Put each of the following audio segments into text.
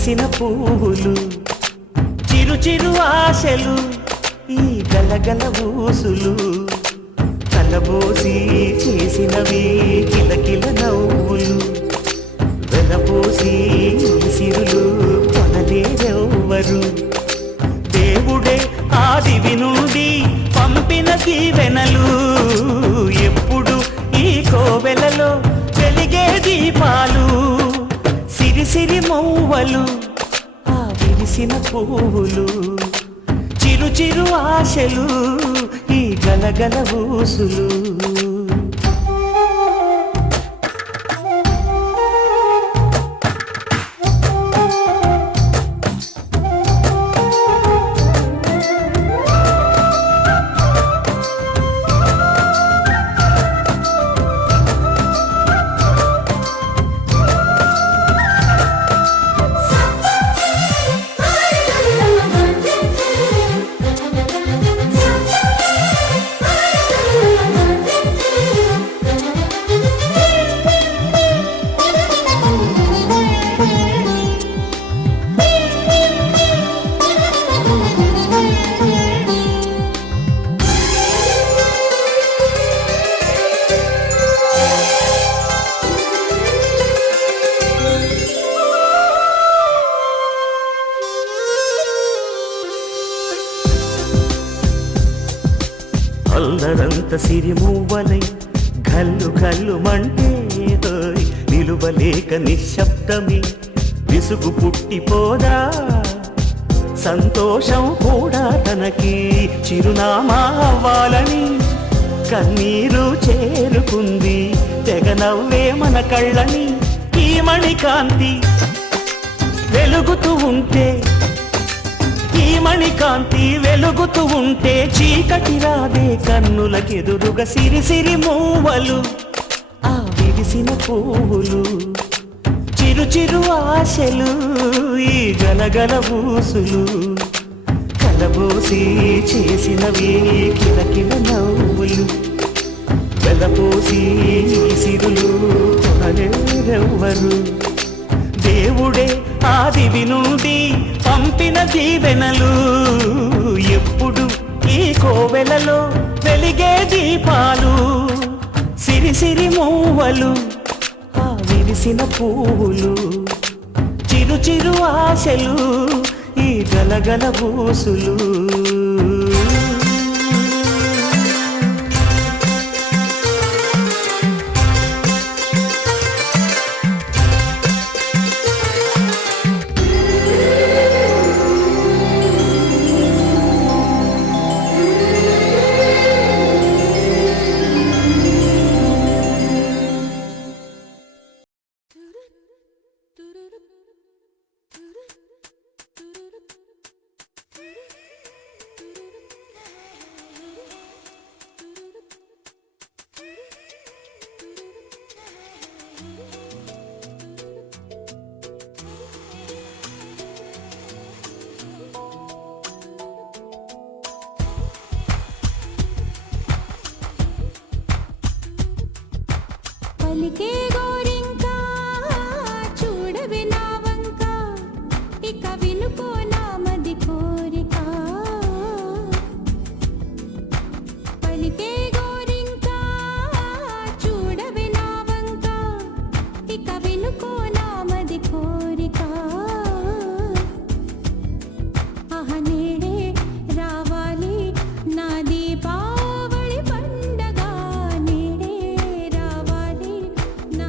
విరిసిన పువ్వులు చిరు చిరు ఆశలు ఈ గలగల ఊసులు కలబోసి చేసినవి కిలకిల నవ్వులు వెలబోసి సిరులు కొనలేరెవ్వరు దేవుడే ఆదివి నుండి పంపిన దీవెనలు ఎప్పుడు ఈ కోవెలలో వెలిగే దీపాలు సిరిసిరి మౌవలు ఆ విరిసిన పువ్వులు చిరు చిరు ఆశలు ఈ గలగల ఊసులు అల్లరంత సిరిమూవలై గల్లు గల్లు మంటే నిలువలేక నిశ్శబ్దమే విసుగు పుట్టిపోదా సంతోషం కూడా తనకి చిరునామా అవ్వాలని కన్నీరు చేరుకుంది తెగ నవ్వే మన కళ్ళని ఈ మణికాంతి వెలుగుతూ ఉంటే ఈ మణికాంతి వెలుగుతూ ఉంటే చీకటి రాదే కన్నులకెదురుగా సిరిసిరి మూవలు ఆ విరిసిన పువ్వులు చిరు చిరు ఆశలు ఈ గలగల ఊసులు కలబోసి చేసినవి కిలకిల నవ్వులు వెలపోసి సిరులు కొనలేరెవ్వరు దేవుడే ఆదివి నుండి పంపిన దీవెనలు ఎప్పుడు ఈ కోవెలలో వెలిగే దీపాలు సిరిసిరి మూవలు ఆ విరిసిన పువ్వులు చిరు చిరు ఆశలు ఈ గలగల ఊసులు పలికే గోరింకా చూడవే నా వంక ఇక వినుకో నా మది కోరిక పలికే గోరింకా చూడవే నా వంక ఇక వినుకో నా మది కోరిక ఆహ నేడే రావాలి నా దీపావళి పండగ నేడే రావాలి నా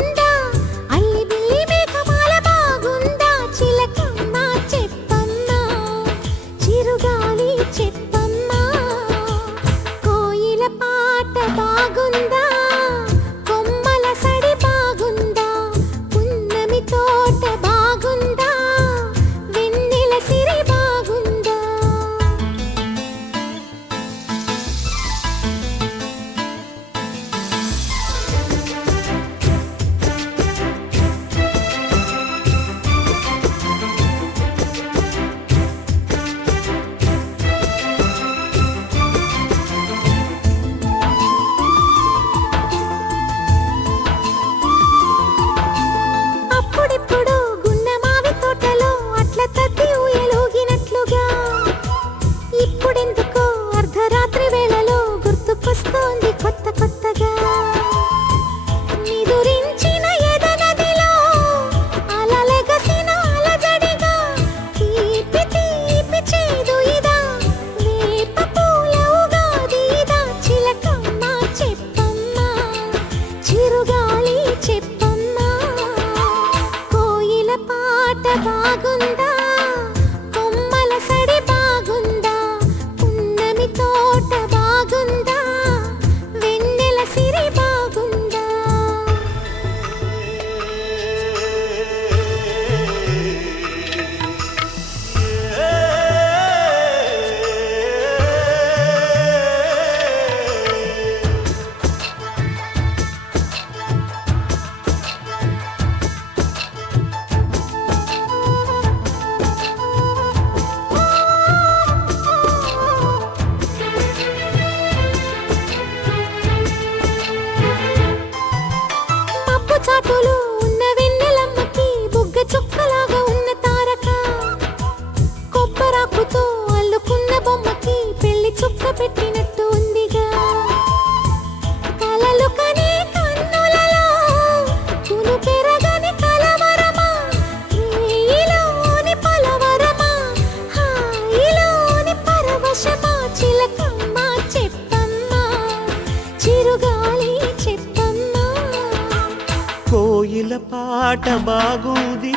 కోయిల పాట బాగుంది,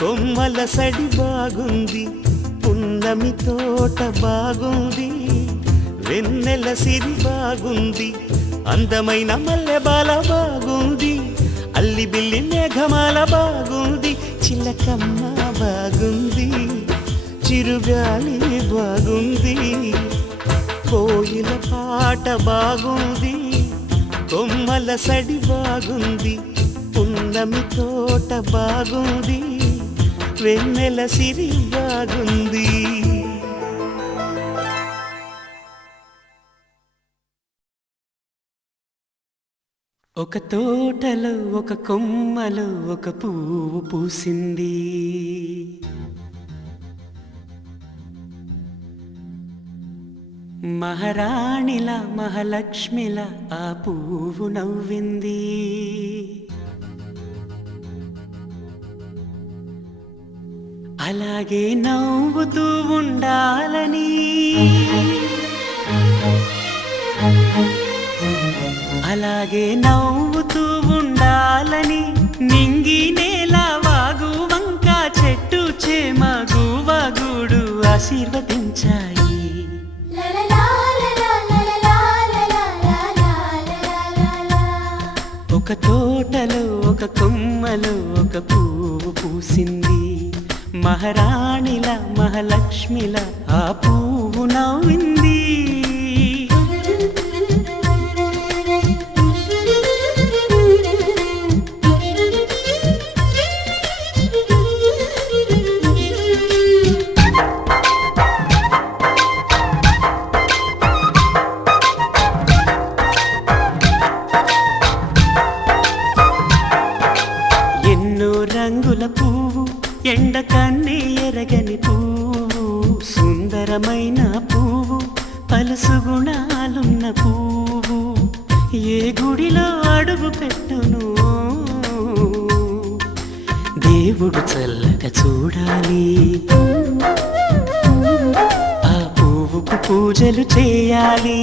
కొమ్మల సడి బాగుంది, పున్నమి తోట బాగుంది, వెన్నెల సిరి బాగుంది, అందమైన మల్లె బాల బాగుంది, అల్లి బిల్లి మేఘమాల బాగుంది, చిలకమ్మ బాగుంది, చిరుగాలి బాగుంది. కోయిల పాట బాగుంది, కొమ్మల సడి బాగుంది, పున్నమి తోట బాగుంది, వెన్నెల సిరి బాగుంది. ఒక తోటలో ఒక కొమ్మలో ఒక పువ్వు పూసింది, మహారాణిలా మహాలక్ష్మిలా ఆ పువ్వు నవ్వింది. అలాగే నవ్వుతూ ఉండాలని, అలాగే నవ్వుతూ ఉండాలని, నింగి నేల వాగు వంక చెట్టు చేమ గువగూడు ఆశీర్వదించాయి. ఒక తోటలో ఒక కొమ్మలో ఒక పువ్వు పూసింది, మహారాణిలా మహాలక్ష్మిలా ఆ పువ్వు నవ్వింది. రంగుల పువ్వు, ఎండ కన్నే ఎరగని పువ్వు, సుందరమైన పువ్వు, పలుసు గుణాలున్న పువ్వు, ఏ గుడిలో అడుగు పెట్టును దేవుడు చల్లగా చూడాలి. ఆ పువ్వుకు పూజలు చేయాలి.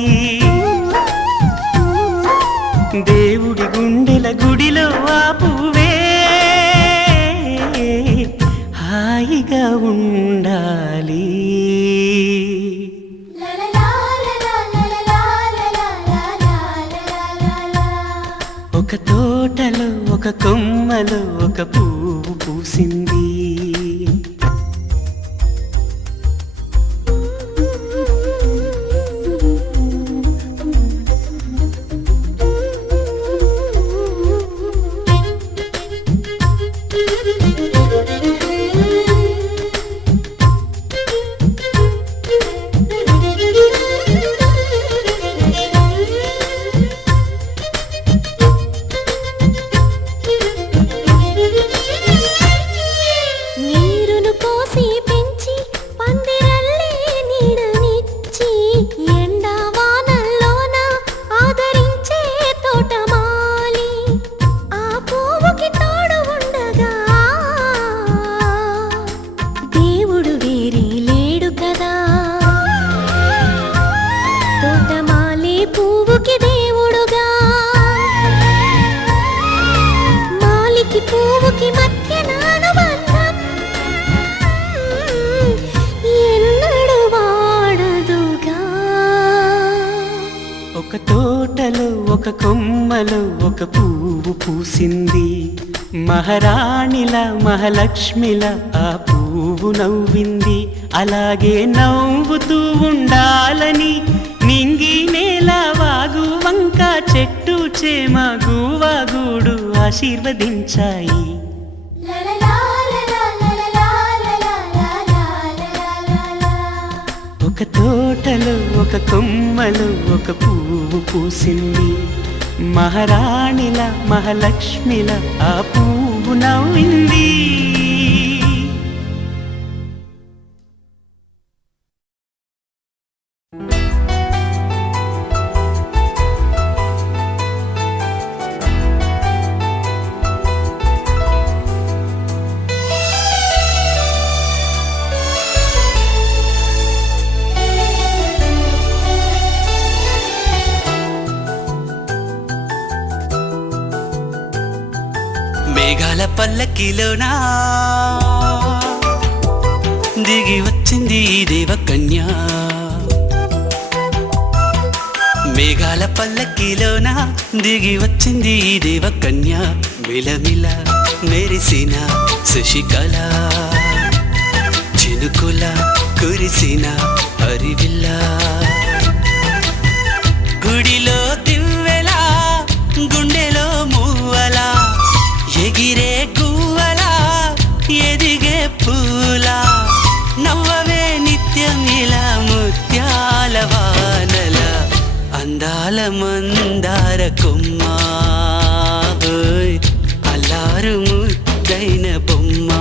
దేవుడి గుండెల గుడిలో ఆ పువ్వే హాయిగా ఉండాలి. ఒక తోటలో ఒక కొమ్మలో ఒక పువ్వు పూసింది. ఒక తోటలో ఒక కొమ్మలో ఒక పువ్వు పూసింది, మహారాణిలా మహాలక్ష్మిలా ఆ పువ్వు నవ్వింది. అలాగే నవ్వుతూ ఉండాలని, నింగి నేల వాగు వంక చెట్టు చేమ గువగూడు ఆశీర్వదించాయి. ఒక తోటలో ఒక కొమ్మలో ఒక పువ్వు పూసింది, మహారాణిలా మహాలక్ష్మిలా ఆ పువ్వు నవ్వింది. మేఘాల పల్లకిలోనా దిగి వచ్చింది ఈ దేవకన్య మేఘాల పల్లకిలోనా దిగి వచ్చింది ఈ దేవకన్య మిలమిల మెరిసిన శశికళ చినుకుల కురిసిన హరివిల్ల గుడిలో దివ్వెలా గుండెలో మూవలా ఎగిరే గువ్వలా ఎదిగే పూలా నవ్వవే నిత్యం ఇలా ముత్యాల వానల అందాల మందార కొమ్మ అల్లారు ముద్దైన బొమ్మ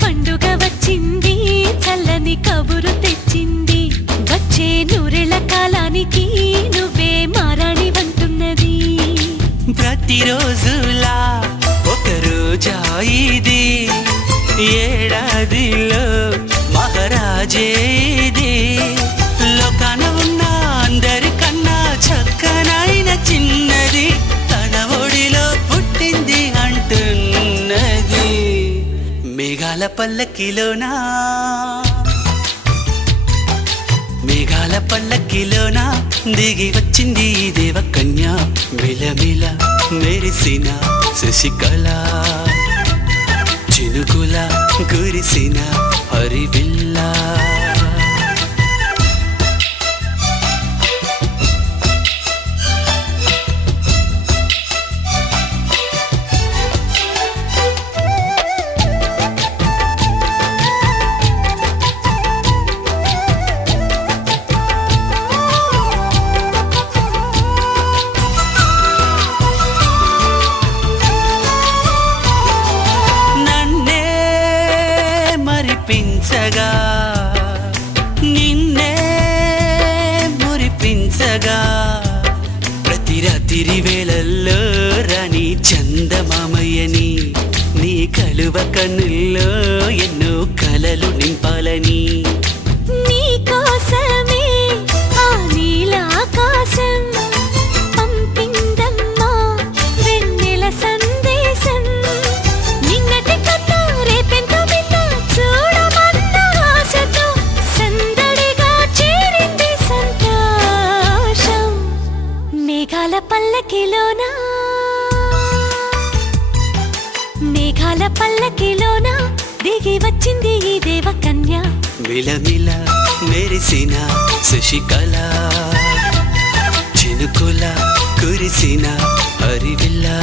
పండుగ వచ్చింది చల్లని కబురు తెచ్చింది వచ్చే నూరెళ్ళ కాలానికి నువ్వే మారాణి వంటున్నది ప్రతిరోజులా ఒక రోజా ఇది ఏడాదిలో మహారాజే ఇది లోకాన ఉన్న అందరికన్నా చక్కనైన చిన్నది తన ఒడిలో పుట్టింది అంటున్నది మేఘాల పల్లకిలోనా మేఘాల పల్లకిలోనా దిగి వచ్చింది ఈ దేవకన్య మిలమిల మెరిసిన శశికళ చినుకుల కురిసిన హరివిల్లా మురిపించగా నిన్నే మురిపించగా ప్రతి రాత్రి వేళల్లో రాణి చందమామయ్యని నీ కలువ కన్నుల్లో ఎన్నో కలలు నింపాలని నీ కోసమే ఆ నీలాకాశం పంపిందమ్మా వెన్నెల సందేశం నిన్నటి కథ రేపెంతో చూడమన్న ఆశతో సందడిగా చేరింది సంతోషం మేఘాల పల్లకిలోనా మేఘాల పల్లకిలోనా దిగి వచ్చింది ఈ దేవకన్య మిలమిల మెరిసిన శశికళ చినుకుల కురిసిన హరివిల్లా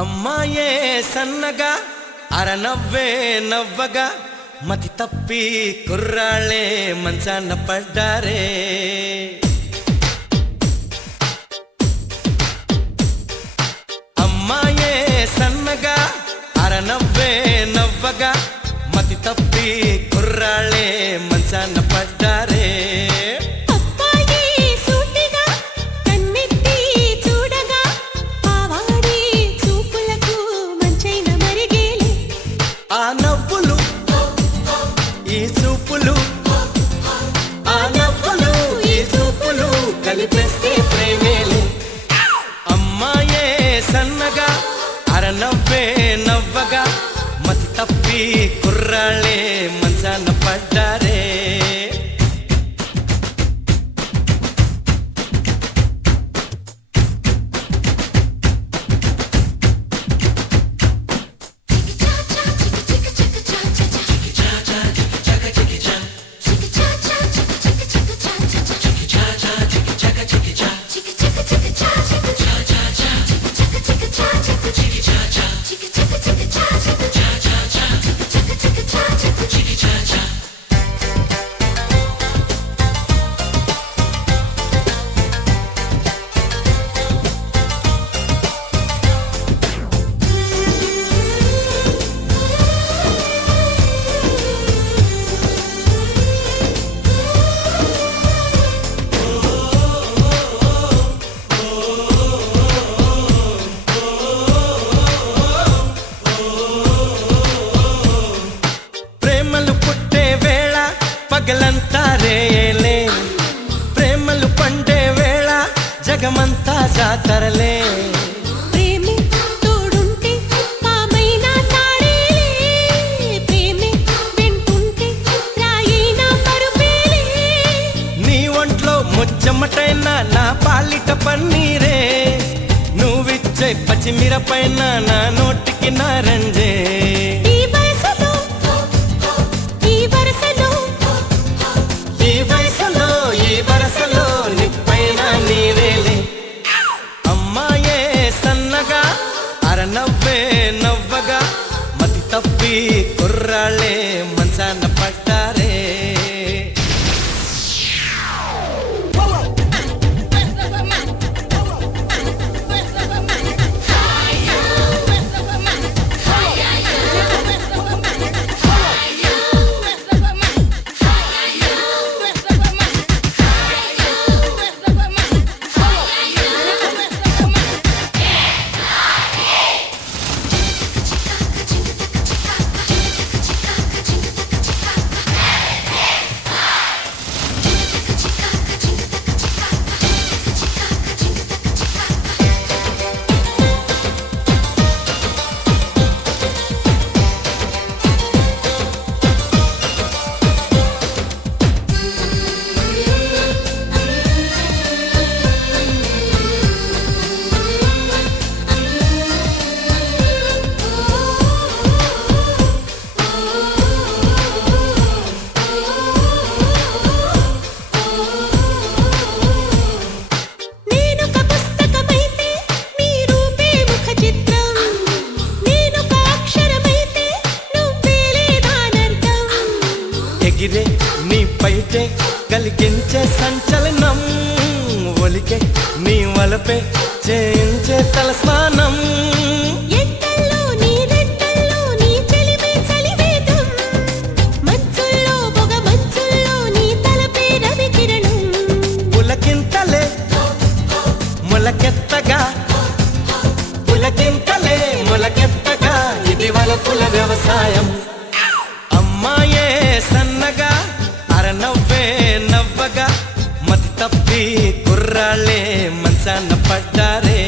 అమ్మాయే సన్నగా అరనవ్వే నవ్వగా మతి తప్పి కుర్రాళ్ళే మంచాన పడ్డారే అమ్మాయే సన్నగా అరనవ్వే నవ్వగా మతి తప్పి కుర్రాళ్ళే మంచాన పడ్డారే ఆ నవ్వులు ఈ చూపులు ఆ నవ్వులు ఈ చూపులు కలిపేస్తే ప్రేమేలే అమ్మాయే సన్నగా అరనవ్వే నవ్వగా మతి తప్పి కుర్రాళ్ళే మంచాన పడ్డారే పగలంతా రేలే ప్రేమలు పండే వేళ జగమంతా జాతరలే ప్రేమే తోడుంటే పామైనా తాడేలే ప్రేమే వెంటుంటే రాయినా పరుపేలే నీ ఒంట్లో ముచ్చమటైన నా పాలిట పన్నీరే నువ్విచ్చే పచ్చిమిరపైన నా నోటికి నారంజే నవ్వే నవ్వగా మతి తప్పి కుర్రాళ్ళే మంచాన పడ్డారే ఎగిరే నీ పైటే కలిగించే సంచలనం ఒలికే నీ వలపే చేయించే తలస్నానం పులకింతలే మొలకెత్తగా పులకింతలే మొలకెత్తగా ఇది వలపుల వ్యవసాయం అమ్మాయే సన్నగా అరనవ్వే నవ్వగా మతి తప్పి కుర్రాళ్ళే మంచాన పడ్డారే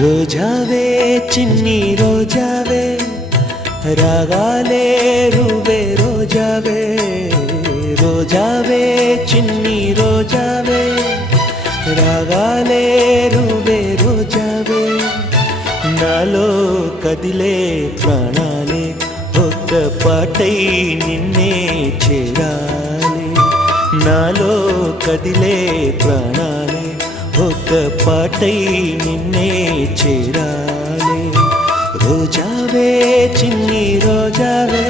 రోజావే చిన్ని రోజావే రాగాలే రువే రోజావే రోజావే చిన్ని రోజావే రాగాలే రువే రోజావే నాలో కదిలే ప్రాణాలే ఒక్క పాటై నిన్నే చేరాలి నాలో కదిలే ప్రాణాలే ఒక్క పాటై నిన్నే చేరాలి రోజావే చిన్ని రోజావే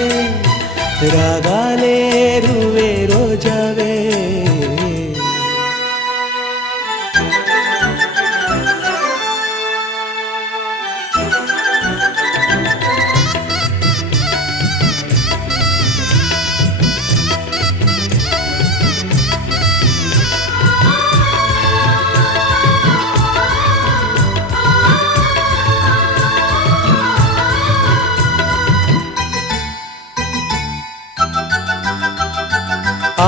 రాగాలే రువే రోజావే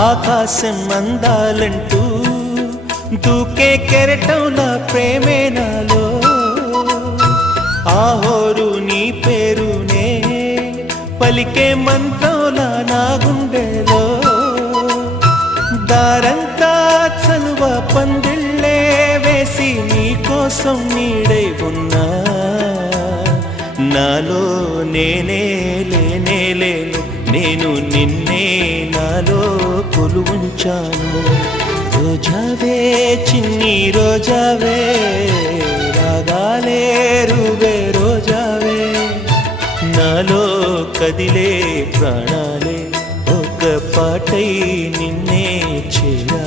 ఆకాశం అందాలంటూ దూకే కెరటంలా ప్రేమే నాలో ఆహోరు నీ పేరునే పలికే మంత్రంలా నా గుండెలో దారంతా చలువ పందిళ్ళే వేసి నీ కోసం నీడై ఉన్నా నాలో నేనే లేనే లేను నేను నిన్నే నాలో కొలువుంచాను రోజావే చిన్ని రోజావే రాగాలే రువే రోజావే నాలో కదిలే ప్రాణాలే ఒక పాటై నిన్నే చేరా